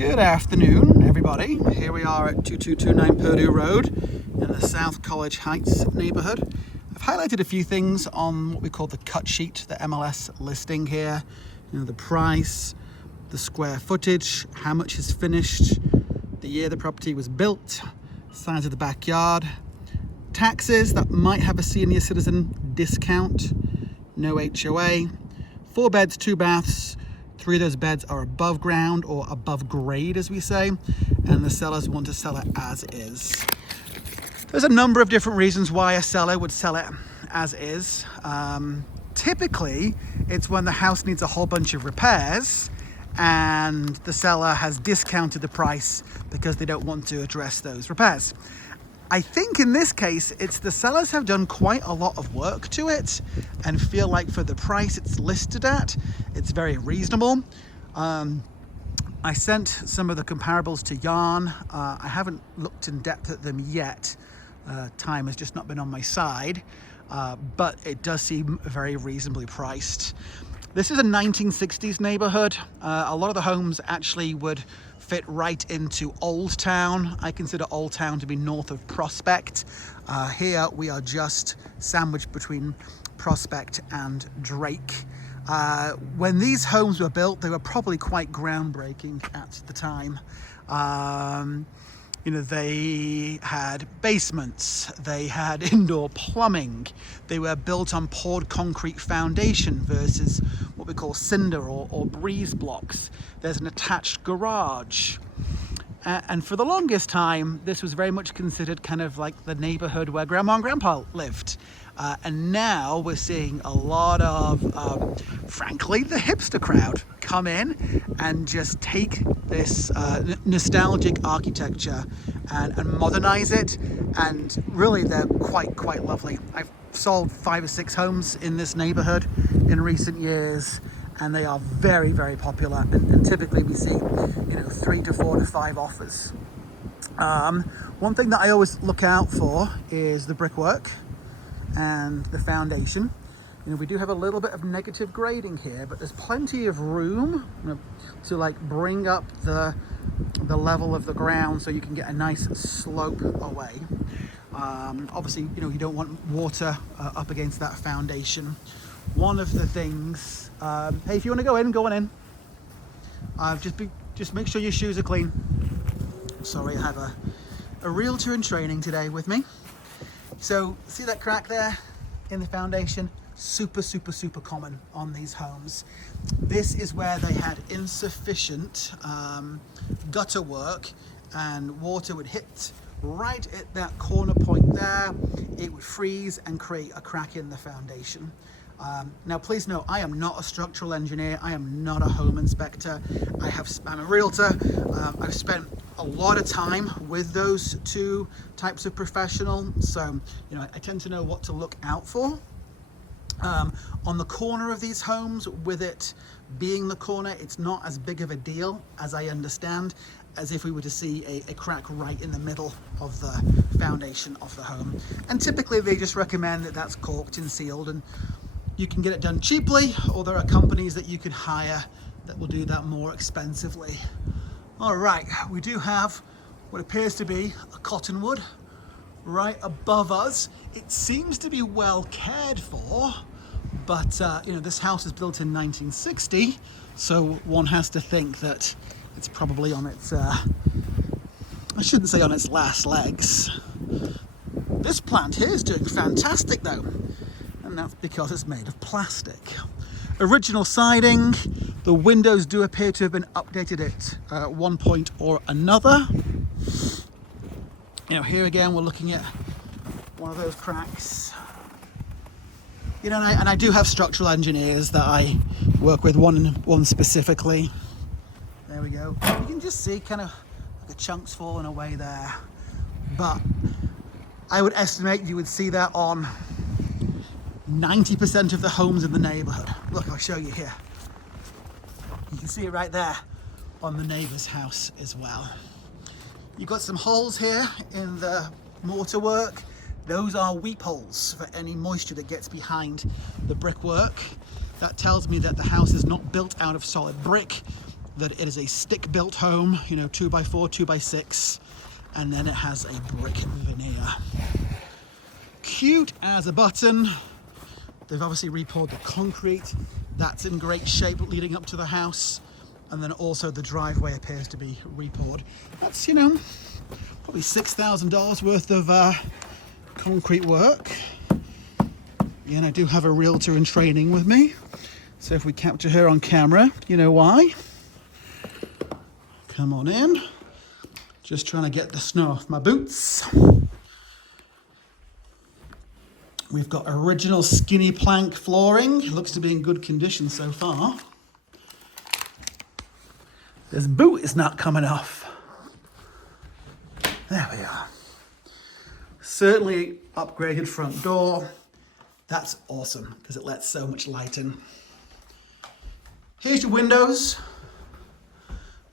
Good afternoon, everybody. Here we are at 2229 Purdue Road in the South College Heights neighborhood. I've highlighted a few things on what we call the cut sheet, the MLS listing here. You know, the price, the square footage, how much is finished, the year the property was built, size of the backyard, taxes that might have a senior citizen discount, no HOA, 4 beds, 2 baths. 3 of those beds are above ground or above grade, as we say, and the sellers want to sell it as is. There's a number of different reasons why a seller would sell it as is. Typically, it's when the house needs a whole bunch of repairs and the seller has discounted the price because they don't want to address those repairs. I think in this case, it's the sellers have done quite a lot of work to it and feel like for the price it's listed at, it's very reasonable. I sent some of the comparables to Yarn. I haven't looked in depth at them yet. Time has just not been on my side, but it does seem very reasonably priced. This is a 1960s neighborhood. A lot of the homes actually would fit right into Old Town. I consider Old Town to be north of Prospect. Here we are just sandwiched between Prospect and Drake. When these homes were built, they were probably quite groundbreaking at the time. You know, they had basements, they had indoor plumbing, they were built on poured concrete foundation versus what we call cinder or breeze blocks. There's an attached garage. And for the longest time, this was very much considered kind of like the neighborhood where Grandma and Grandpa lived. And now we're seeing a lot of, frankly, the hipster crowd come in and just take this nostalgic architecture and modernize it. And really, they're quite lovely. I've sold 5 or 6 homes in this neighborhood in recent years, and they are very popular. And typically we see, you know, 3 to 4 to 5 offers. One thing that I always look out for is the brickwork and the foundation. You know, we do have a little bit of negative grading here, but there's plenty of room, you know, to like bring up the level of the ground so you can get a nice slope away. Obviously, you know, you don't want water up against that foundation. One of the things, hey, if you want to go in, go on in. Just make sure your shoes are clean. Sorry, I have a realtor in training today with me. So see that crack there in the foundation? Super common on these homes. This is where they had insufficient gutter work, and water would hit right at that corner point there. It would freeze and create a crack in the foundation. Now please note, I am not a structural engineer, I am not a home inspector, I'm a realtor. I've spent a lot of time with those 2 types of professional, so you know, I tend to know what to look out for. On the corner of these homes, with it being the corner, it's not as big of a deal, as I understand, as if we were to see a crack right in the middle of the foundation of the home. And typically they just recommend that that's caulked and sealed, and you can get it done cheaply, or there are companies that you can hire that will do that more expensively. All right, we do have what appears to be a cottonwood right above us. It seems to be well cared for, but you know, this house is built in 1960, so one has to think that it's probably on its, I shouldn't say on its last legs. This plant here is doing fantastic though, and that's because it's made of plastic. Original siding, the windows do appear to have been updated at one point or another. You know, here again we're looking at one of those cracks. You know, and I do have structural engineers that I work with, one specifically. There we go. You can just see kind of like the chunks falling away there. But I would estimate you would see that on 90% of the homes in the neighborhood. Look, I'll show you here. You can see it right there on the neighbor's house as well. You've got some holes here in the mortar work. Those are weep holes for any moisture that gets behind the brickwork. That tells me that the house is not built out of solid brick. that it is a stick-built home, you know, 2x4, 2x6, and then it has a brick veneer. Cute as a button. They've obviously repoured the concrete. That's in great shape leading up to the house. And then also the driveway appears to be repoured. That's, you know, probably $6,000 worth of concrete work. And I do have a realtor in training with me. So if we capture her on camera, you know why. Come on in. Just trying to get the snow off my boots. We've got original skinny plank flooring. It looks to be in good condition so far. This boot is not coming off. There we are. Certainly upgraded front door. That's awesome because it lets so much light in. Here's your windows.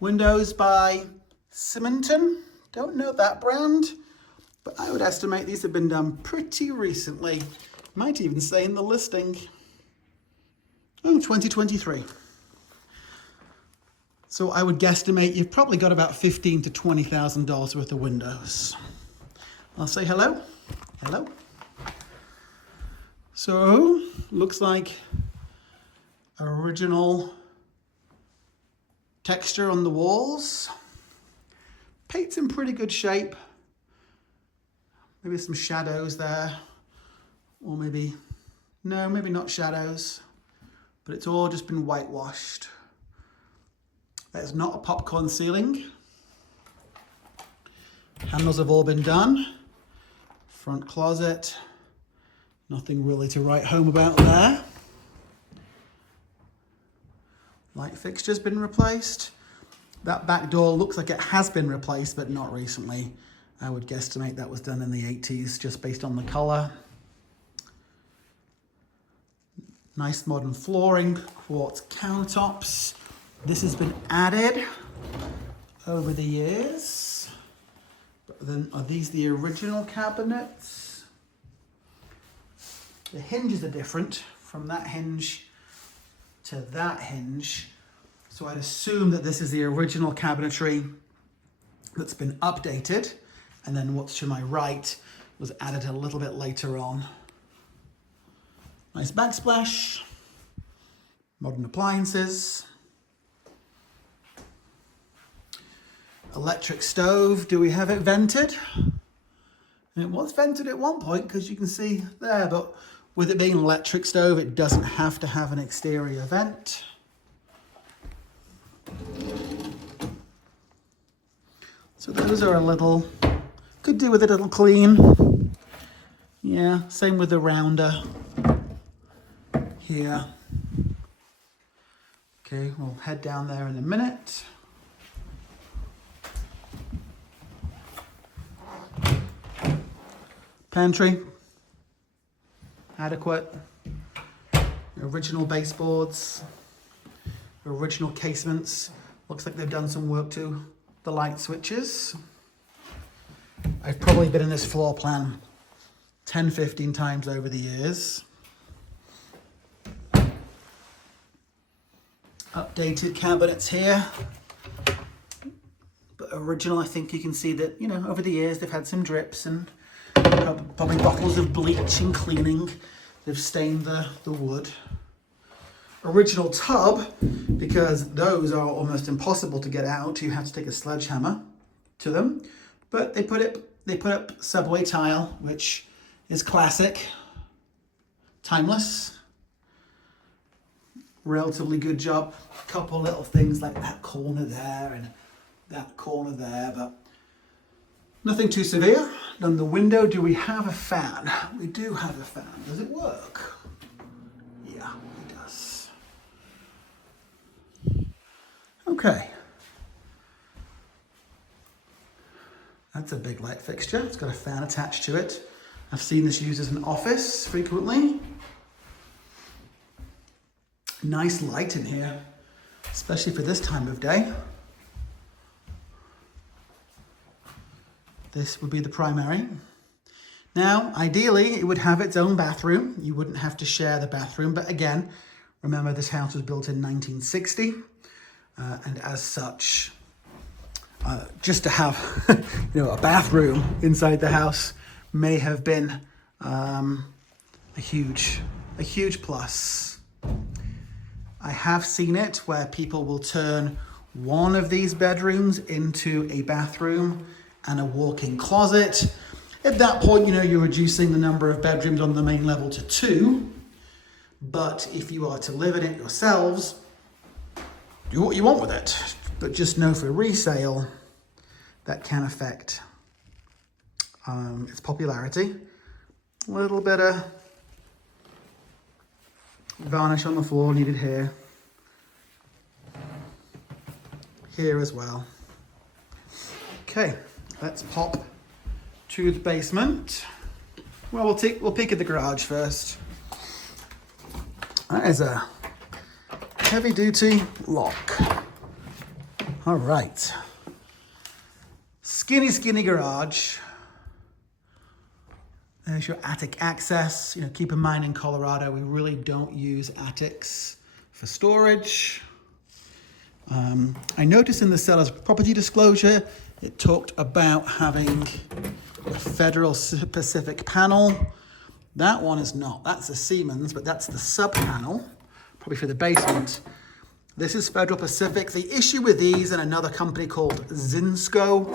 Windows by Symington. Don't know that brand, but I would estimate these have been done pretty recently. Might even say in the listing. Oh, 2023. So I would guesstimate you've probably got about $15,000 to $20,000 worth of windows. I'll say hello. Hello. So, looks like original texture on the walls. Paint's in pretty good shape. Maybe some shadows there. Or maybe, no, maybe not shadows. But it's all just been whitewashed. There's not a popcorn ceiling. Handles have all been done. Front closet. Nothing really to write home about there. Light fixture's been replaced. That back door looks like it has been replaced, but not recently. I would guesstimate that was done in the 80s, just based on the color. Nice modern flooring, quartz countertops. This has been added over the years. But then, are these the original cabinets? The hinges are different from that hinge to that hinge. So I'd assume that this is the original cabinetry that's been updated. And then what's to my right was added a little bit later on. Nice backsplash. Modern appliances. Electric stove. Do we have it vented? It was vented at one point because you can see there, but with it being an electric stove, it doesn't have to have an exterior vent. So those are a little, could do with a little clean. Yeah, same with the rounder here. Okay, we'll head down there in a minute. Pantry, adequate. Original baseboards, original casements. Looks like they've done some work to the light switches. I've probably been in this floor plan 10, 15 times over the years. Updated cabinets here. But original, I think you can see that, you know, over the years they've had some drips and probably bottles of bleach and cleaning. They've stained the wood. Original tub, because those are almost impossible to get out. You have to take a sledgehammer to them. But they put up subway tile, which is classic, timeless. Relatively good job. A couple little things like that corner there and that corner there, but nothing too severe. On the window, do we have a fan? We do have a fan. Does it work? Yeah, it does. Okay. That's a big light fixture. It's got a fan attached to it. I've seen this used as an office frequently. Nice light in here, especially for this time of day. This would be the primary. Now, ideally, it would have its own bathroom. You wouldn't have to share the bathroom, but again, remember this house was built in 1960. and as such, just to have a bathroom inside the house may have been a huge plus. I have seen it where people will turn one of these bedrooms into a bathroom and a walk-in closet. At that point, you're reducing the number of bedrooms on the main level to 2. But if you are to live in it yourselves, do what you want with it. But just know for resale, that can affect its popularity. A little bit of varnish on the floor needed here. Here as well. Okay, let's pop to the basement. Well, we'll peek at the garage first. That is a heavy-duty lock. All right. Skinny garage. There's your attic access. Keep in mind in Colorado, we really don't use attics for storage. I noticed in the seller's property disclosure, it talked about having a Federal Pacific panel. That one is not. That's a Siemens, but that's the sub panel, probably for the basement. This is Federal Pacific. The issue with these and another company called Zinsco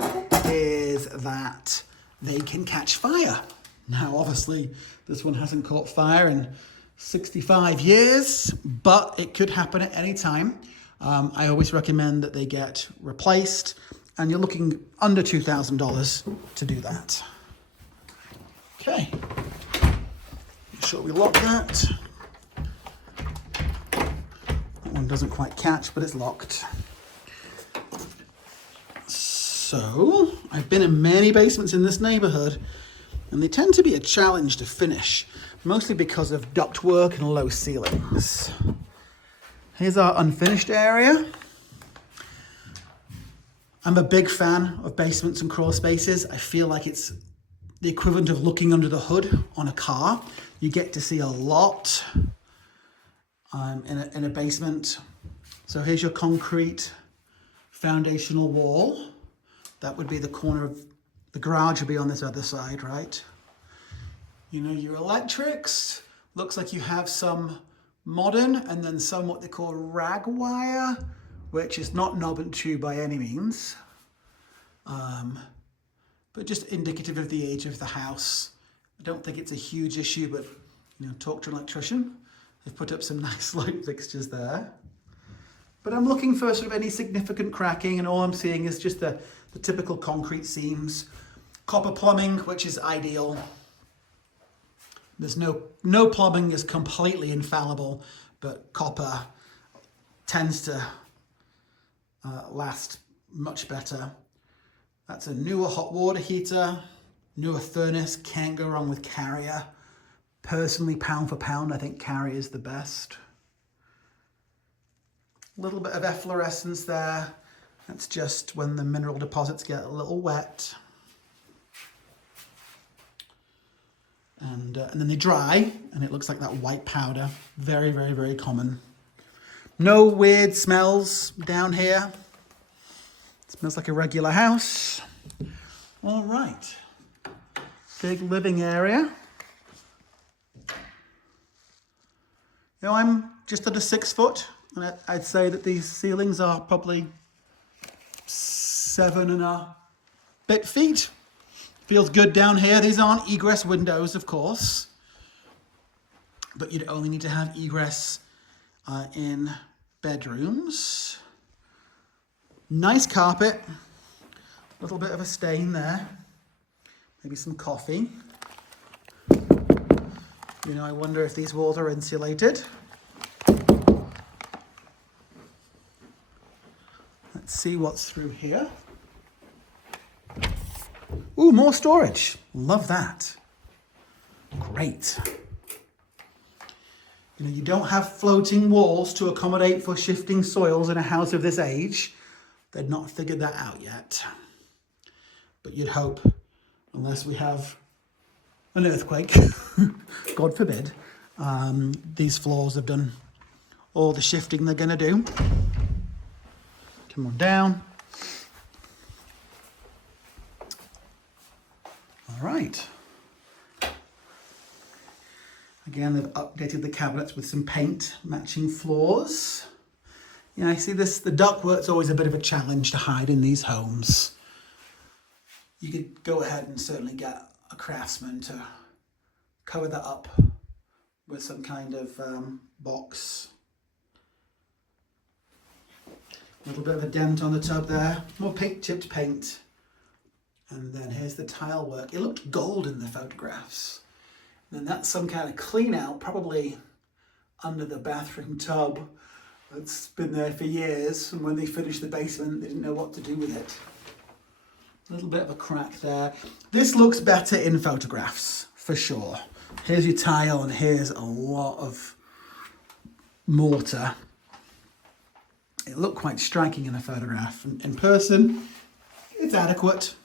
is that they can catch fire. Now, obviously, this one hasn't caught fire in 65 years, but it could happen at any time. I always recommend that they get replaced, and you're looking under $2,000 to do that. Okay, make sure we lock that. That one doesn't quite catch, but it's locked. So, I've been in many basements in this neighborhood, and they tend to be a challenge to finish, mostly because of ductwork and low ceilings. Here's our unfinished area. I'm a big fan of basements and crawl spaces. I feel like it's the equivalent of looking under the hood on a car. You get to see a lot in a basement. So here's your concrete foundational wall. That would be the corner of the garage would be on this other side, right? Your electrics. Looks like you have some modern and then some what they call rag wire, which is not knob and tube by any means, but just indicative of the age of the house. I don't think it's a huge issue, but talk to an electrician. They've put up some nice light fixtures there. But I'm looking for sort of any significant cracking, and all I'm seeing is just the typical concrete seams. Copper plumbing, which is ideal. There's no plumbing is completely infallible, but copper tends to last much better. That's a newer hot water heater, newer furnace, can't go wrong with Carrier. Personally, pound for pound, I think Carrier is the best. A little bit of efflorescence there. That's just when the mineral deposits get a little wet. And then they dry, and it looks like that white powder. Very, very, very common. No weird smells down here. It smells like a regular house. All right. Big living area. I'm just under 6 foot, and I'd say that these ceilings are probably 7 and a bit feet. Feels good down here. These aren't egress windows, of course, but you'd only need to have egress in bedrooms. Nice carpet. A little bit of a stain there. Maybe some coffee. I wonder if these walls are insulated. Let's see what's through here. Ooh, more storage. Love that. Great. You don't have floating walls to accommodate for shifting soils in a house of this age. They've not figured that out yet. But you'd hope, unless we have an earthquake, God forbid, these floors have done all the shifting they're going to do. Come on down. All right. Again, they've updated the cabinets with some paint, matching floors. Yeah, I see this, the ductwork's always a bit of a challenge to hide in these homes. You could go ahead and certainly get a craftsman to cover that up with some kind of box. A little bit of a dent on the tub there, more chipped paint. And then here's the tile work. It looked gold in the photographs. And that's some kind of clean out, probably under the bathroom tub. It's been there for years, and when they finished the basement, they didn't know what to do with it. A little bit of a crack there. This looks better in photographs, for sure. Here's your tile, and here's a lot of mortar. It looked quite striking in a photograph. In person, it's adequate.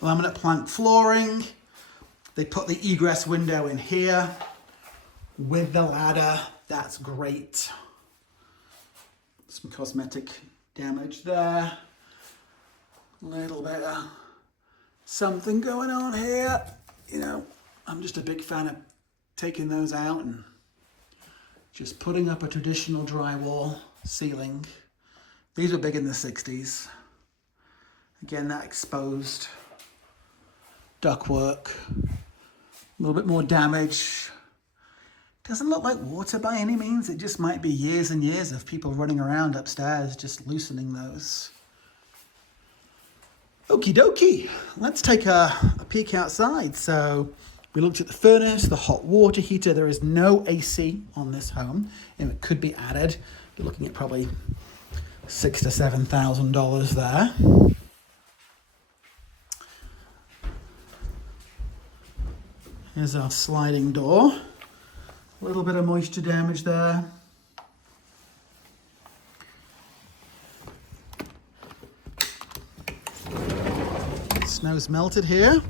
Laminate plank flooring. They put the egress window in here with the ladder. That's great. Some cosmetic damage there. A little bit of something going on here. You know, I'm just a big fan of taking those out and just putting up a traditional drywall ceiling. These were big in the 60s. Again, that exposed ductwork. A little bit more damage. Doesn't look like water by any means. It just might be years and years of people running around upstairs just loosening those. Okie dokie. Let's take a peek outside. So we looked at the furnace, the hot water heater. There is no AC on this home, and it could be added. You're looking at probably $6,000 to $7,000 there. Here's our sliding door. A little bit of moisture damage there. Snow's melted here.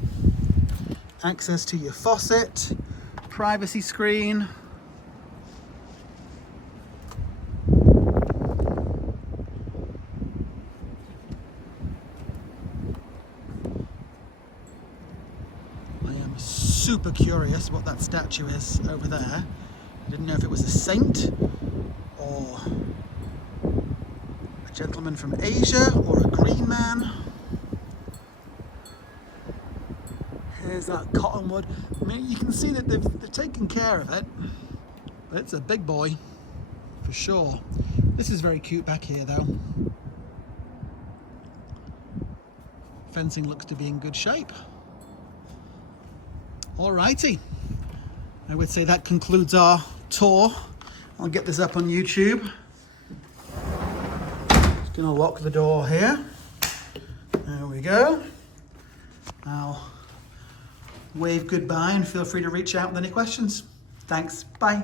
Access to your faucet, privacy screen. Super curious what that statue is over there. I didn't know if it was a saint or a gentleman from Asia or a green man. Here's that cottonwood. I mean, you can see that they've taken care of it, but it's a big boy for sure. This is very cute back here though. Fencing looks to be in good shape. Alrighty, I would say that concludes our tour. I'll get this up on YouTube. Just gonna lock the door here. There we go. I'll wave goodbye and feel free to reach out with any questions. Thanks, bye.